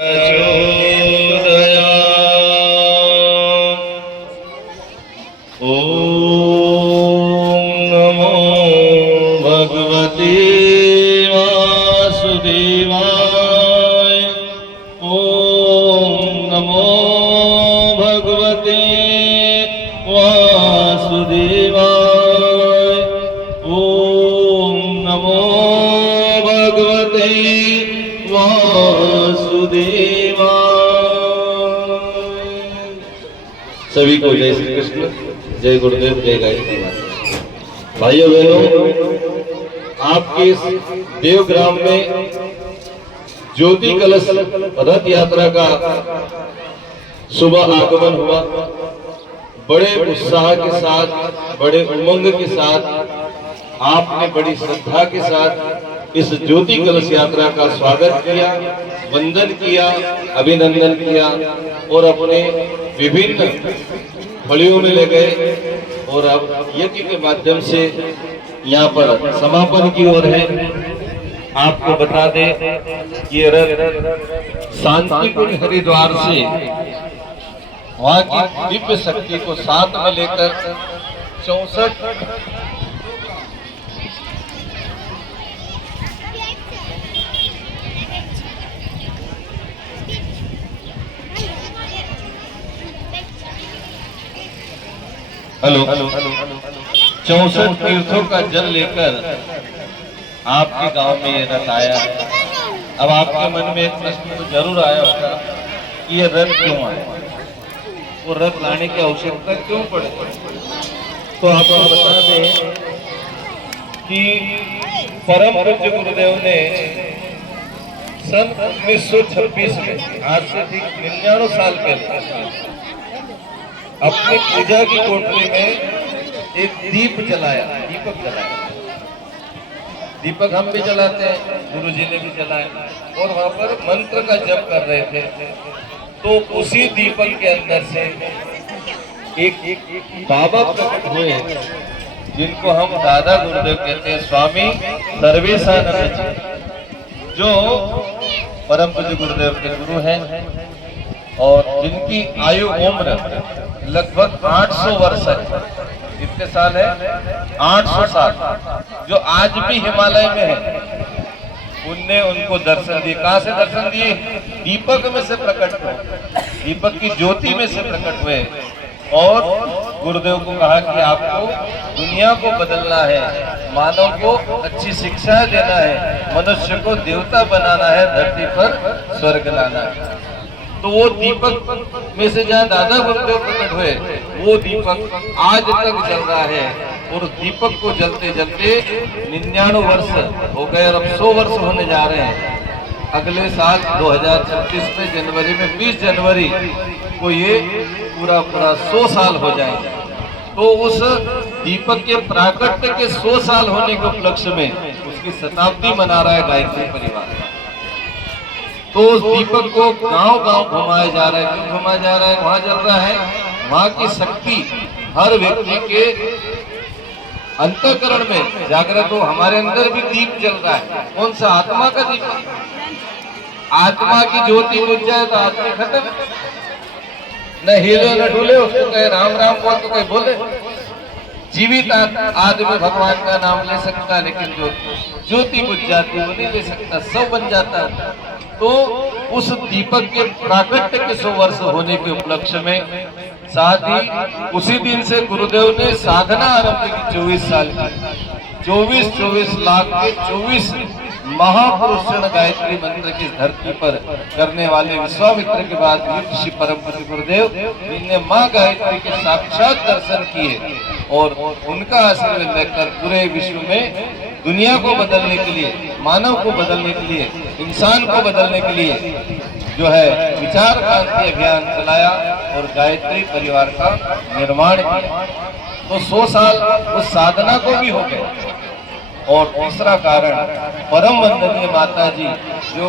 प्रचोदया ॐ नमो भगवते वासुदेवाय। ॐ नमो भगवते वासुदेवाय। ॐ नमो भगवते वासुदेवा। सभी को जय श्री कृष्ण, जय गुरुदेव, जय गायत्री माता। भाइयों बहनों, आपके इस देवग्राम में ज्योति कलश रथ यात्रा का सुबह आगमन हुआ। बड़े उत्साह के साथ, बड़े उमंग के साथ, आपने बड़ी श्रद्धा के साथ इस ज्योति कलश यात्रा का स्वागत किया, वंदन किया, अभिनंदन किया और अपने विभिन्न फलियों में ले गए। और अब यज्ञ के माध्यम से यहाँ पर समापन की ओर है। आपको बता दें, ये रथ शांतिकुंज हरिद्वार से वहाँ की दिव्य शक्ति को साथ में लेकर 64 तीर्थों का जल लेकर आपके गांव में ये रथ आया है। अब आपके मन में एक प्रश्न तो जरूर आया होगा कि ये रथ क्यों आया, वो रथ लाने की आवश्यकता क्यों पड़े। तो आपको बता दें कि परम पूज्य गुरुदेव ने सन 1926 में, आज से ठीक 99 साल पहले, अपनी पूजा की कोठरी में एक दीपक जलाया। दीपक हम भी जलाते हैं, गुरुजी ने भी जलाया, और वहां पर मंत्र का जप कर रहे थे। तो उसी दीपक के अंदर से एक बाबा प्रकट हुए, जिनको हम दादा गुरुदेव कहते हैं, स्वामी सर्वेशानंद जी, जो परम पूज्य गुरुदेव के गुरु हैं और जिनकी आयु उम्र लगभग 800 वर्ष है। कितने साल है? 800 साल, जो आज भी हिमालय में है। उनने उनको दर्शन दिए। कहाँ से दर्शन दिए? दीपक में से प्रकट हुए, दीपक की ज्योति में से प्रकट हुए। और गुरुदेव को कहा कि आपको दुनिया को बदलना है, मानव को अच्छी शिक्षा देना है, मनुष्य को देवता बनाना है, धरती पर स्वर्ग लाना है। तो वो दीपक में से जहाँ दादा गुरुदेव प्रकट हुए, वो दीपक आज तक जल रहा है। और दीपक को जलते जलते 99 वर्ष हो गए और अब 100 वर्ष होने जा रहे हैं। अगले साल 2036 में जनवरी में 20 जनवरी को ये पूरा 100 साल हो जाएंगे। तो उस दीपक के प्राकट्य के 100 साल होने के उपलक्ष्य में उसकी शताब्दी मना रहा है गायत्री परिवार। तो उस दीपक को गांव गांव घुमाया जा रहा है। क्यों घुमाया जा रहा है? वहां जल रहा है, वहां की शक्ति हर व्यक्ति के अंतःकरण में जागृत हो। हमारे अंदर भी दीप जल रहा है। कौन सा? आत्मा का दीपक। आत्मा की ज्योति बुझ जाए तो आदमी खत्म। न हिले न डुले, उसको कहे राम राम बोल तो कहे बोले। जीवित आदमी भगवान का नाम ले सकता, लेकिन जो ज्योति बुझ जाती है वो नहीं ले सकता, सब बन जाता है। तो उस दीपक के प्राकट्य के 100 वर्ष होने के उपलक्ष्य में, साथ ही उसी दिन से गुरुदेव ने साधना आरंभ की। 24 साल की, 24 लाख के 24 महापुरुषों गायत्री मंत्र की धरती पर करने वाले विश्वामित्र के बाद ऋषि परम पूज्य गुरुदेव, जिनने माँ गायत्री के साक्षात दर्शन किए और उनका आशीर्वाद लेकर पूरे विश्व में दुनिया को बदलने के लिए, मानव को बदलने के लिए, इंसान को बदलने के लिए जो है विचार क्रांति अभियान चलाया और गायत्री परिवार का निर्माण किया। तो 100 साल उस साधना को भी हो गए। और तीसरा कारण, परम वंदनीय माता जी, जो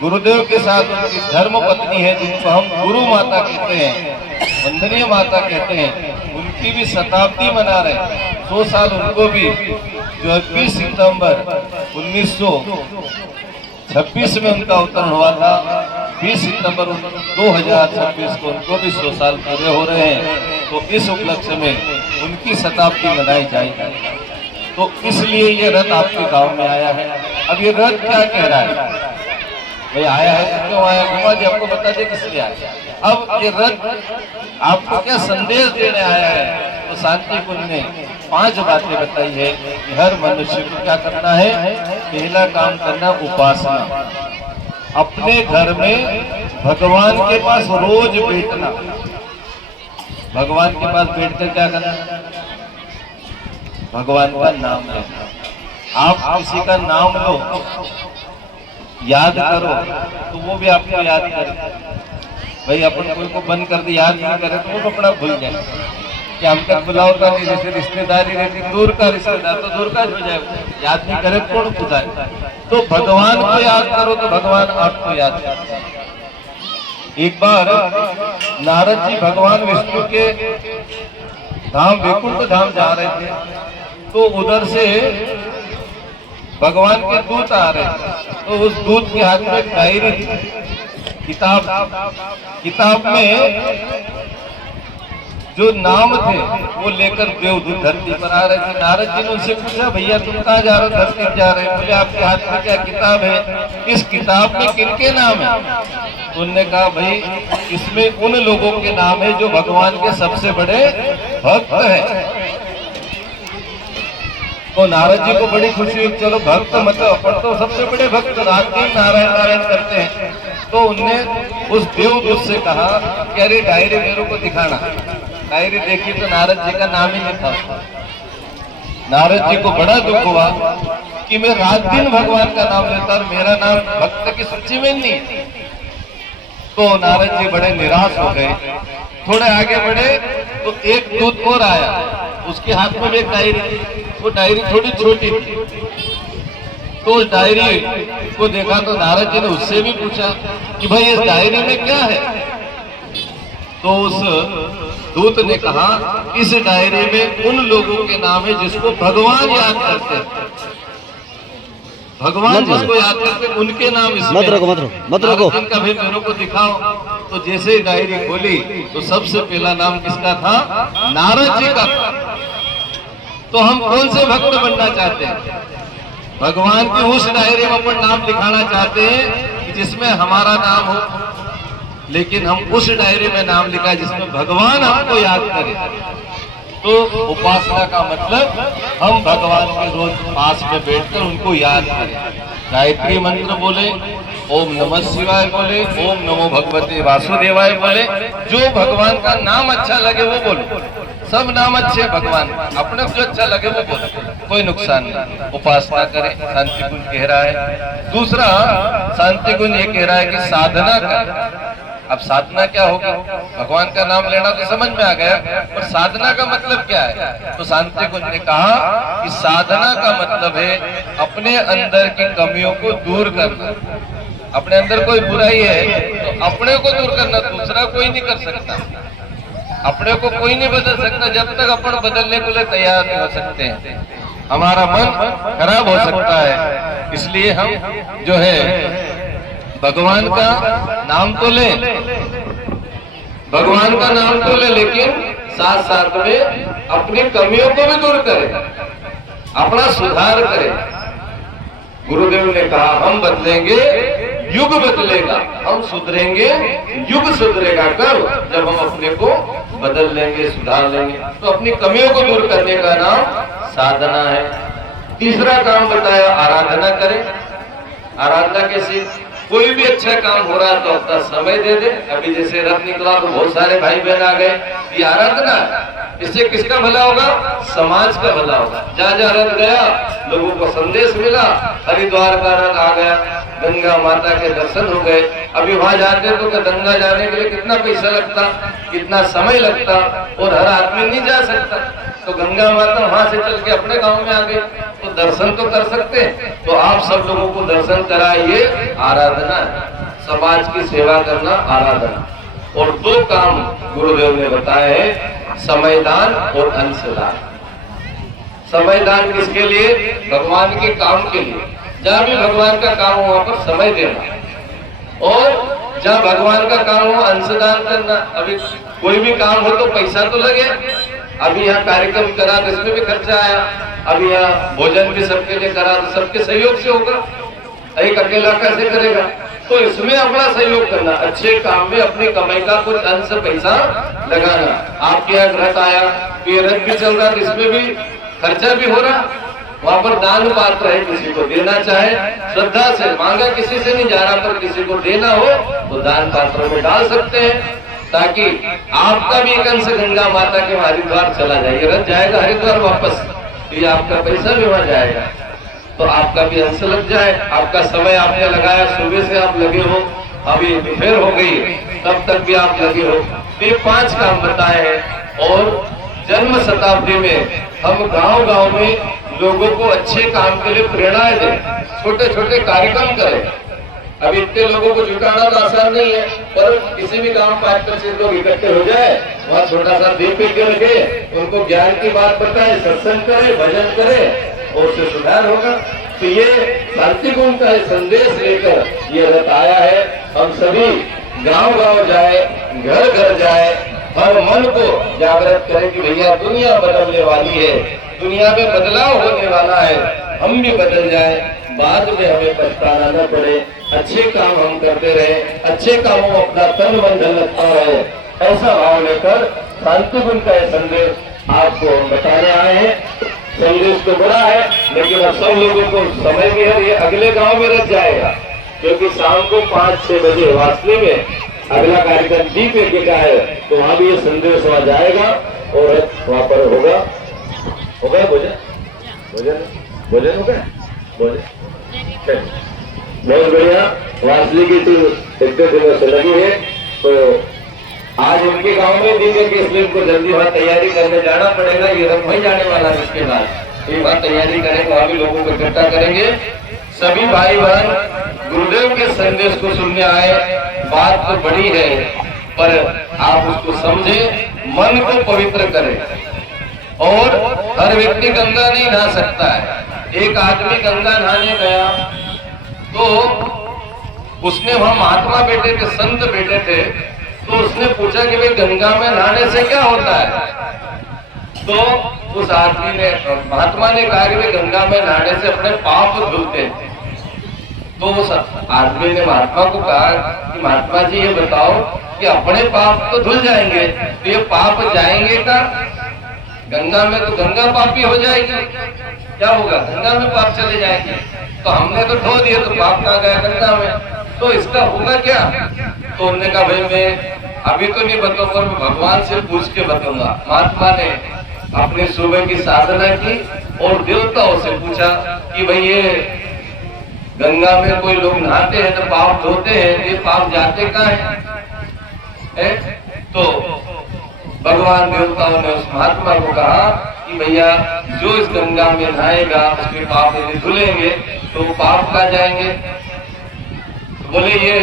गुरुदेव के साथ उनकी धर्म पत्नी है, जिनको हम गुरु माता कहते हैं, वंदनीय माता कहते हैं, उनकी भी शताब्दी मना रहे। 100 साल उनको भी, जो 20 सितंबर 1900 26 में उनका अवतरण हुआ था। 20 सितंबर 2026 को उनको भी 100 साल पूरे हो रहे हैं। तो इस उपलक्ष्य में उनकी शताब्दी मनाई जाएगी। तो इसलिए ये रथ आपके गांव में आया है। अब ये रथ क्या कह रहा है? भाई आया है तो क्यों आया? घुमा जी आपको बता दे किस लिए आया। अब ये रथ आपको क्या संदेश देने आया है? तो शांति कुंज ने 5 बातें बताई है कि हर मनुष्य को क्या करना है। पहला काम करना उपासना, अपने घर में भगवान के पास रोज बैठना। भगवान के पास बैठकर क्या करना? भगवान का नाम लेना। आप किसी का नाम लो, याद करो तो वो भी आपको याद करे। भाई अपन कोई को बंद कर दे, याद नहीं करे तो वो अपना भूल जाए कि हम तक बुलाओ का नहीं। जैसे रिश्तेदारी रहती, दूर का रिश्तेदार तो दूर का हो जाए, याद नहीं करे कौन बुझाए। तो भगवान को याद करो तो भगवान आपको याद करता है। एक बार नारद जी भगवान विष्णु के धाम वैकुंठ धाम जा रहे थे। तो उधर से भगवान के दूत आ रहे थे। तो उस दूत के हाथ में डायरी थी, किताब में जो नाम थे वो लेकर देवदूत धरती पर आ रहे थे। नारद जी ने उनसे पूछा, भैया तुम कहाँ जा रहे हो? धरती पर जा रहे हैं। बोले आपके हाथ में क्या किताब है? इस किताब में किनके नाम है? तो उन्होंने कहा, भाई इसमें उन लोगों के नाम है जो भगवान के सबसे बड़े भक्त हैं। तो नारद जी को बड़ी खुशी हुई, चलो भक्त मतलब अपन तो सबसे बड़े भक्त रात दिन नारायण नारायण करते हैं। तो उनने उस देवदूत से कहा कि अरे डायरी मेरे को दिखाना। डायरी देखी तो नारद जी का नाम ही नहीं था। नारद जी को बड़ा दुख हुआ कि मैं रात दिन भगवान का नाम लेता और मेरा नाम भक्त की सूची में नहीं। तो नारद जी बड़े निराश हो गए। थोड़े आगे बढ़े तो एक दूत और आया, उसके हाथ में एक डायरी थी। वो डायरी थोड़ी छोटी थी। तो उस डायरी को देखा तो नारद जी ने उससे भी पूछा कि भाई इस डायरी में क्या है? तो उस दूत ने कहा, इस डायरी में उन लोगों के नाम है जिसको भगवान याद करते हैं। भगवान जिसको याद करते उनके नाम इसमें। मत रोको। इनका भी मेरे को दिखाओ। तो जैसे ही डायरी खोली तो सबसे पहला नाम किसका था? नारद जी का। तो हम कौन से भक्त बनना चाहते हैं? भगवान की उस डायरी में अपन नाम लिखाना चाहते हैं जिसमें हमारा नाम हो, लेकिन हम उस डायरी में नाम लिखा जिसमें भगवान हमको याद करे। तो उपासना का मतलब हम भगवान के रोज पास में बैठकर उनको याद करें। गायत्री मंत्र बोले, ओम नमः शिवाय बोले, ओम नमो भगवते वासुदेवाय बोले। जो भगवान का नाम अच्छा लगे वो बोलो। सब नाम अच्छे भगवान, अपने को जो अच्छा लगे वो बोलो, कोई नुकसान नहीं। उपासना करें, शांति कुंज कह रहा है। दूसरा शांति कुंज ये कह रहा है कि साधना करें। अब साधना क्या होगी? भगवान का नाम लेना तो समझ में आ गया, और साधना का मतलब क्या है? तो शांति कुंज ने कहा कि साधना का मतलब है अपने अंदर की कमियों को दूर करना। अपने अंदर कोई बुराई है तो अपने को दूर करना, दूसरा कोई नहीं कर सकता। अपने को कोई नहीं बदल सकता जब तक अपन बदलने के लिए तैयार नहीं हो सकते हैं। हमारा मन खराब हो सकता है। इसलिए हम जो है भगवान का नाम तो ले, भगवान का नाम तो ले, लेकिन साथ साथ में अपनी कमियों को भी दूर करें, अपना सुधार करें। गुरुदेव ने कहा हम बदलेंगे, युग बदलेगा। हम सुधरेंगे, युग सुधरेगा। कब? जब हम अपने को बदल लेंगे, सुधार लेंगे। तो अपनी कमियों को दूर करने का नाम साधना है। तीसरा काम बताया, आराधना करें। आराधना कैसे? कोई भी अच्छा काम हो रहा है तो अपना समय दे दे। अभी जैसे रथ निकला तो बहुत सारे भाई बहन आ गए, ये आराधना है। इससे किसका भला होगा? समाज का भला होगा। जहाँ जहाँ रथ गया लोगों को संदेश मिला, हरिद्वार का रथ आ गया, गंगा माता के दर्शन हो गए। अभी वहां जाते तो गंगा जाने के लिए कितना पैसा लगता, कितना समय लगता, और हर आदमी नहीं जा सकता। तो गंगा माता वहां से चल के अपने गांव में आ गए, तो दर्शन तो कर सकते हैं। तो आप सब लोगों को दर्शन कराइए, आराधना, समाज की सेवा करना आराधना। और दो काम गुरुदेव ने बताए हैं, समयदान और अंशदान। समयदान किसके लिए? भगवान के काम के लिए। जहाँ भी भगवान का काम हो वहां पर समय देना, और जहाँ भगवान का काम हो अंशदान करना। अभी कोई भी काम हो तो पैसा तो लगे। अभी यहाँ कार्यक्रम करा तो इसमें भी खर्चा आया, अभी यहाँ भोजन भी सबके लिए करा तो सबके सहयोग से होगा, एक अकेला कैसे करेगा। तो इसमें अपना सहयोग करना, अच्छे काम में अपनी कमाई का कुछ अंश पैसा लगाना। आपके यहाँ व्रत आया तो ये व्रत भी चल रहा, तो इसमें भी खर्चा भी हो रहा, वहां पर दान पात्र है, किसी को देना चाहे श्रद्धा से, मांगा किसी से नहीं जा रहा, पर किसी को देना हो तो दान पात्र में डाल सकते हैं, ताकि आपका भी एक अंश गंगा माता के हरिद्वार चला जाएगा। रथ जाएगा हरिद्वार वापस, तो ये आपका पैसा भी वहां जाएगा, तो आपका भी अंश लग जाए। आपका समय आपने लगाया, सुबह से आप लगे हो, अभी दोपहर हो गई तब तक भी आप लगे हो। ये 5 काम बताए हैं। और जन्म शताब्दी में हम गांव-गांव में लोगों को अच्छे काम के लिए प्रेरणाएं दें, छोटे छोटे कार्यक्रम करें। अभी इतने लोगों को जुटाना तो आसान नहीं है, पर किसी भी गांव 5-25 लोग इकट्ठे हो जाए, वहाँ छोटा सा दीप रखे, उनको ज्ञान की बात बताए, सत्संग करे, भजन करे, और उससे सुधार होगा। तो ये शांति गुण का संदेश लेकर ये रथ आया है। हम सभी गांव-गांव जाए, घर घर जाए, हर मन को जागृत करें कि भैया दुनिया बदलने वाली है, दुनिया में बदलाव होने वाला है, हम भी बदल जाए, बाद में हमें पछताना न पड़े, अच्छे काम हम करते रहे, अच्छे कामों में अपना तन मन धन लगता रहे, ऐसा भाव लेकर शांति गुण का यह संदेश आपको बताने आए हैं। संदेश तो बड़ा है, लेकिन अब सब लोगों को समय भी है, ये अगले गांव में रह जाएगा, क्योंकि शाम को 5-6 बजे वासनी में अगला कार्यक्रम दीप यज्ञ का है, तो वहां भी ये संदेश वहां जाएगा और वहां पर होगा भोजन भोजन भोजन होगा भोजन। बहुत बढ़िया, वासनी की टीम इतने दिनों से लगी है, तो आज उनके गांव में दिन के इसलिए उनको जल्दी वहां तैयारी करने जाना पड़ेगा। ये रथ वही जाने वाला है, इसके बाद ये वहां तैयारी करेंगे, वहां भी लोगों को इकट्ठा करेंगे। सभी भाई बहन गुरुदेव के संदेश को सुनने आए, बात तो बड़ी है, पर आप उसको समझे, मन को पवित्र करें। और हर व्यक्ति गंगा नहीं नहा सकता है। एक आदमी गंगा नहाने गया तो उसने वहां महात्मा बैठे थे, संत बैठे थे, तो उसने पूछा कि भाई गंगा में नहाने से क्या होता है। तो उस आदमी ने, महात्मा ने कहा कि गंगा में नहाने से अपने पाप धुलते हैं। तो उस आदमी ने महात्मा को कहा कि महात्मा जी ये बताओ कि अपने पाप तो धुल जाएंगे, तो ये पाप जाएंगे का गंगा में? तो गंगा पापी हो जाएगी, क्या होगा? गंगा में पाप चले जाएंगे। तो हमने तो धो दिए, तो पाप कहाँ गया? गंगा में। तो इसका होगा क्या? तो उन्होंने कहा भाई मैं अभी तो नहीं बताऊंगा, मैं भगवान से पूछ के बताऊंगा। महात्मा ने अपने सुबह की साधना की और देवताओं से पूछा कि भाई ये गंगा में कोई लोग नहाते हैं तो पाप धोते हैं, ये पाप जाते कहाँ है? तो भगवान देवताओं ने उस महात्मा को कहा कि भैया जो इस गंगा में नहाएगा उसके पाप यदि धुलेंगे तो पाप कहाँ जाएंगे? बोले ये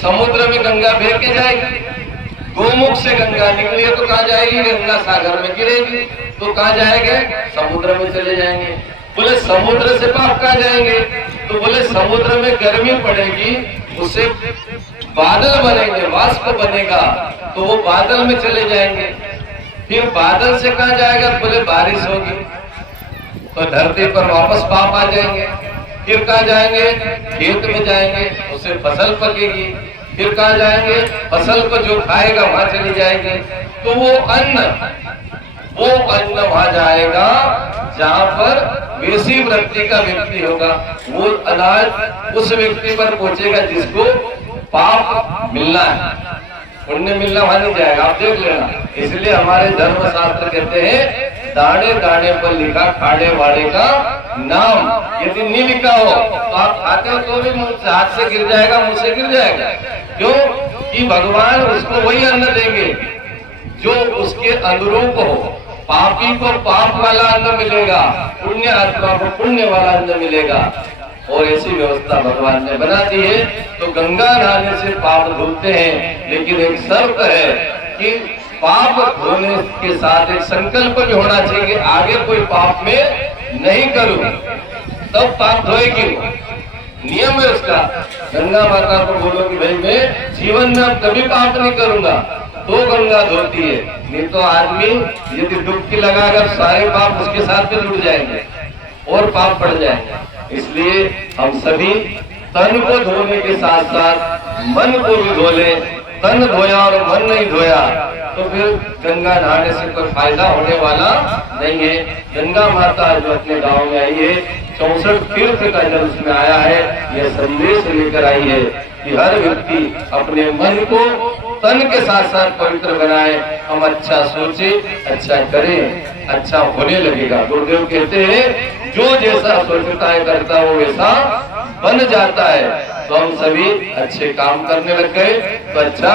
समुद्र में गंगा बह के जाएगी, गोमुख से गंगा निकली है तो कहाँ जाएगी? गंगा सागर में गिरेगी, तो कहाँ जाएंगे? समुद्र में चले जाएंगे। बोले समुद्र से पाप कहाँ जाएंगे? तो बोले समुद्र में गर्मी पड़ेगी, उससे बादल बनेंगे, वाष्प बनेगा, तो वो बादल में चले जाएंगे। फिर बादल से कहाँ जाएगा? बोले बारिश होगी, तो धरती पर वापस पाप आ जाएंगे। फिर कहाँ जाएंगे? खेत में जाएंगे, उससे फसल पकेगी। फिर कहाँ जाएंगे? फसल को जो खाएगा वहां चले जाएंगे। तो वो अन्न वहां जाएगा जहां पर वैसी वृत्ति का व्यक्ति होगा, वो अनाज उस व्यक्ति पर पहुंचेगा जिसको पाप मिलना है, पुण्य मिलना वहां नहीं जाएगा। आप देख लेना, इसलिए हमारे धर्म शास्त्र कहते हैं दाने दाने पर लिखा खाने वाले का नाम। यदि नहीं लिखा हो तो आप खाते हो तो भी मुंह से, हाथ से गिर जाएगा, मुंह से गिर जाएगा। क्यों? कि भगवान उसको वही अन्न देंगे जो उसके अनुरूप हो। पापी को पाप वाला अन्न मिलेगा, पुण्य आत्मा को पुण्य वाला अन्न मिलेगा। और ऐसी व्यवस्था भगवान ने बना दी है। तो गंगा नहाने से पाप धुलते हैं, लेकिन एक शर्त है कि पाप धोने के साथ एक संकल्प भी होना चाहिए कि आगे कोई पाप में नहीं करूं। तब पाप धोएगी वो, नियम है उसका। गंगा माता को बोलो कि भाई मैं जीवन में अब कभी पाप नहीं करूंगा, तो गंगा धोती है। नहीं तो आदमी यदि डुबकी लगाकर सारे पाप उसके साथ में जुड़ जाएंगे और पाप बढ़ जाएंगे। इसलिए हम सभी तन को धोने के साथ साथ मन को भी धो ले। तन धोया और मन नहीं धोया तो फिर गंगा नहाने से कोई फायदा होने वाला नहीं है। गंगा माता जो अपने गांव में आई है, 64 तीर्थ का जल उसमें आया है, यह संदेश लेकर आई है कि हर व्यक्ति अपने मन को तन के साथ साथ पवित्र बनाए। हम अच्छा सोचे, अच्छा करें, अच्छा होने लगेगा। गुरुदेव कहते हैं जो जैसा सोचता है करता वो वैसा बन जाता है। तो हम सभी अच्छे काम करने लग गए तो अच्छा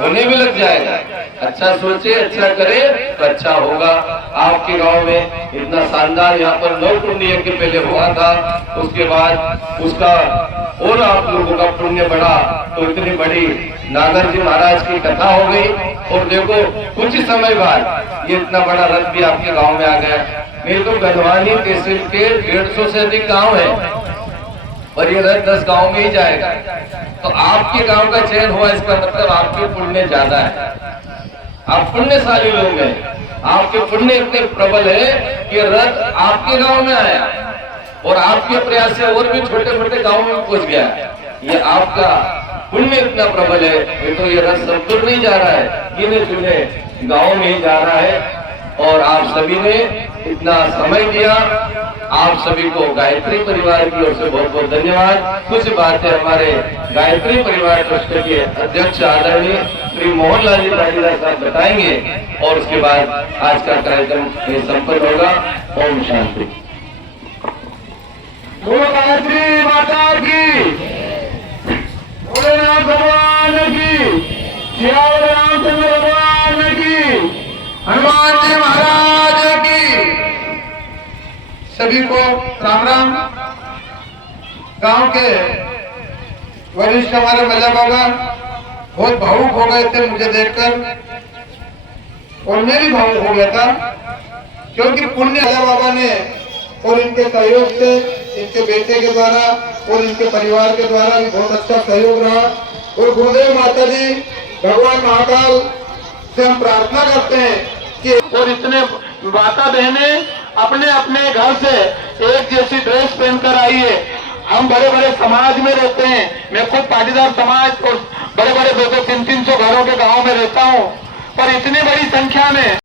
होने भी लग जाएगा। अच्छा सोचे, अच्छा करे तो अच्छा होगा। आपके गांव में इतना शानदार यहाँ पर 9 पुण्य यज्ञ पहले हुआ था, उसके बाद उसका और आप लोगों का पुण्य बढ़ा तो इतनी बड़ी नागर जी महाराज की कथा हो गई। और देखो कुछ ही समय बाद ये इतना बड़ा रथ भी आपके गांव में आ गया। मेरे तो गढ़वानी तहसील के 150 से अधिक गांव है और ये रथ 10 गांव में ही जाएगा। तो आपके गांव का चयन हुआ, इसका मतलब आपके पुण्य ज्यादा है, आप पुण्यशाली लोग हैं। आपके पुण्य इतने प्रबल है कि रथ आपके गांव में आया और आपके प्रयास से और भी छोटे छोटे गांव में पहुंच गया। ये आपका पुण्य इतना प्रबल है। ये तो ये रथ सब दूर नहीं जा रहा है, गिने चुने गांव में ही जा रहा है। और आप सभी ने इतना समय दिया, आप सभी को गायत्री परिवार की ओर से बहुत बहुत धन्यवाद। कुछ बातें हमारे गायत्री परिवार ट्रस्ट के अध्यक्ष आदरणीय श्री मोहनलाल जी पाटीदार साहब बताएंगे और उसके बाद आज का कार्यक्रम संपन्न होगा। ओम शांति। बोलो गायत्री माता की, भोलेनाथ भगवान की, सियावर रामचंद्र भगवान की, हनुमान जी महाराज की। सभी को राम राम। गांव के वरिष्ठ हमारे मल्ला बाबा बहुत भावुक हो गए थे मुझे देखकर, और मैं भी भावुक हो गया था, क्योंकि पुण्य मल्ला बाबा ने और इनके सहयोग से, इनके बेटे के द्वारा और इनके परिवार के द्वारा भी बहुत अच्छा सहयोग रहा। और गुरुदेव माता जी, भगवान महाकाल से हम प्रार्थना करते हैं कि और इतने माता बहनें अपने अपने घर से एक जैसी ड्रेस पहनकर आई है। हम बड़े बड़े समाज में रहते हैं, मैं खुद पाटीदार समाज और बड़े बड़े 200-300 घरों के गांव में रहता हूं, पर इतनी बड़ी संख्या में